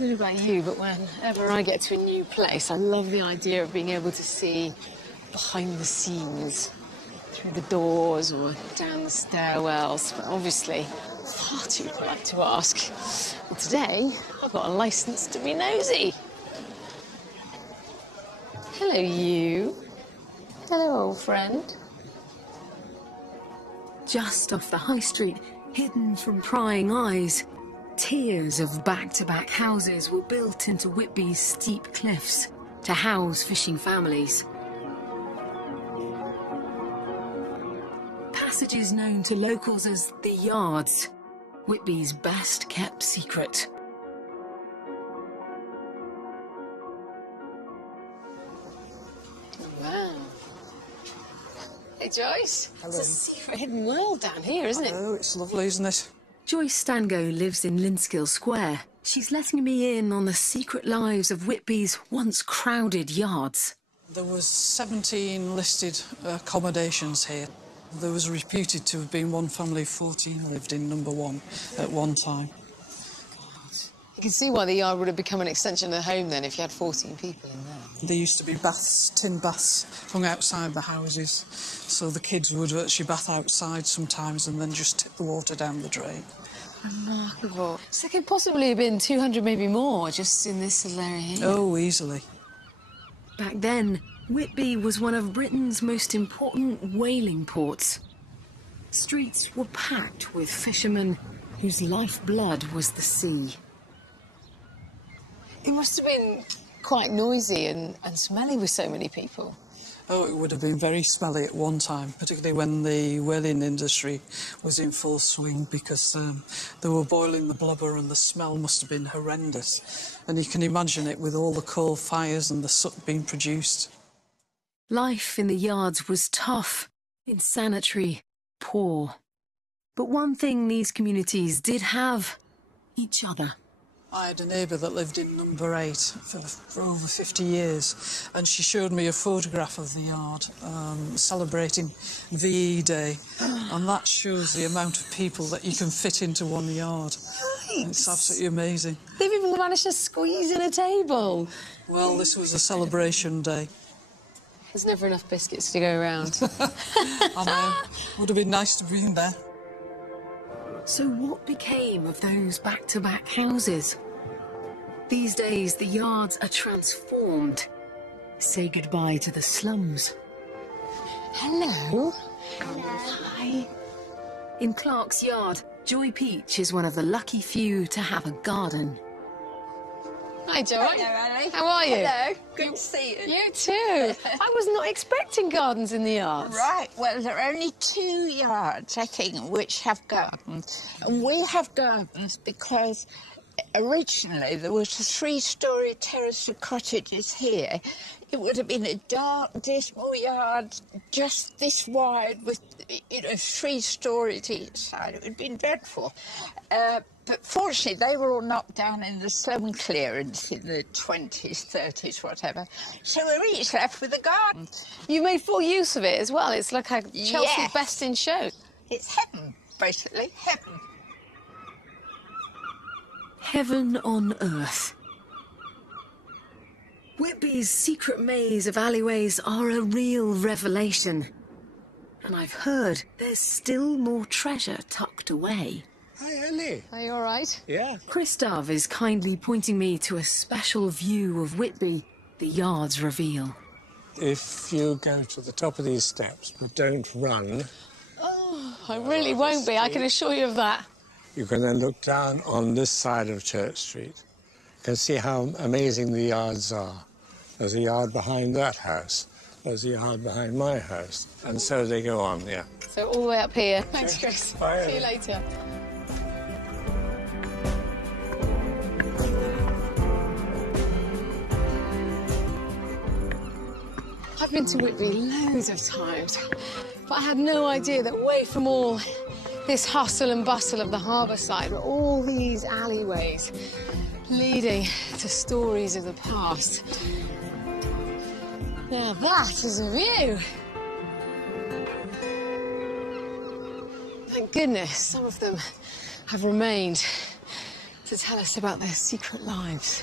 don't know about you, but whenever I get to a new place, I love the idea of being able to see behind the scenes, through the doors or down the stairwells. But obviously, far too polite to ask. And today, I've got a licence to be nosy. Hello, you. Hello, old friend. Just off the high street, hidden from prying eyes, tiers of back-to-back houses were built into Whitby's steep cliffs to house fishing families. Passages known to locals as the Yards, Whitby's best-kept secret. Wow. Hey, Joyce. Hello. It's a secret hidden world down here, isn't it? Oh, it's lovely, isn't it? Joyce Stango lives in Linskill Square. She's letting me in on the secret lives of Whitby's once crowded yards. There was 17 listed accommodations here. There was reputed to have been one family of 14 lived in number 1 at one time. God. You can see why the yard would have become an extension of the home then if you had 14 people in there. There used to be baths, tin baths, hung outside the houses, so the kids would actually bath outside sometimes and then just tip the water down the drain. Remarkable. So there could possibly have been 200, maybe more, just in this little area here. Oh, easily. Back then, Whitby was one of Britain's most important whaling ports. Streets were packed with fishermen whose lifeblood was the sea. It must have been quite noisy and smelly with so many people. Oh, it would have been very smelly at one time, particularly when the whaling industry was in full swing, because they were boiling the blubber and the smell must have been horrendous. And you can imagine it with all the coal fires and the soot being produced. Life in the yards was tough, insanitary, poor. But one thing these communities did have: each other. I had a neighbour that lived in number 8 for over 50 years, and she showed me a photograph of the yard celebrating VE Day, and that shows the amount of people that you can fit into one yard. Right. It's absolutely amazing. They've even managed to squeeze in a table. Well, this was a celebration day. There's never enough biscuits to go around. I know. Would have been nice to be in there. So what became of those back-to-back houses? These days, the yards are transformed. Say goodbye to the slums. Hello. Hello. Hi. In Clark's yard, Joy Peach is one of the lucky few to have a garden. Hi, Joy. Hello, Ellie. How are you? Hello. Good to see you. You too. I was not expecting gardens in the yards. Right, well, there are only 2 yards, I think, which have gardens. And we have gardens because originally there was a 3-storey terrace of cottages here. It would have been a dark, dismal yard, just this wide, with, 3 stories each side. It would have been dreadful. But fortunately, they were all knocked down in the slum clearance in the 20s, 30s, whatever. So we're each left with a garden. You made full use of it as well. It's like a Chelsea Yes. Best in Show. It's heaven, basically, heaven. Heaven on earth. Whitby's secret maze of alleyways are a real revelation. And I've heard there's still more treasure tucked away. Hi, Ellie. Are you all right? Yeah. Chris Dove is kindly pointing me to a special view of Whitby the yards reveal. If you go to the top of these steps, but don't run, Oh, I really won't be, I can assure you of that. you can then look down on this side of Church Street. You can see how amazing the yards are. There's a yard behind that house. There's a yard behind my house. And so they go on, yeah. So all the way up here. Thanks, Chris. Bye. See you later. I've been to Whitby loads of times, but I had no idea that away from all this hustle and bustle of the harbour side were all these alleyways leading to stories of the past. Now that is a view. Thank goodness some of them have remained. to tell us about their secret lives.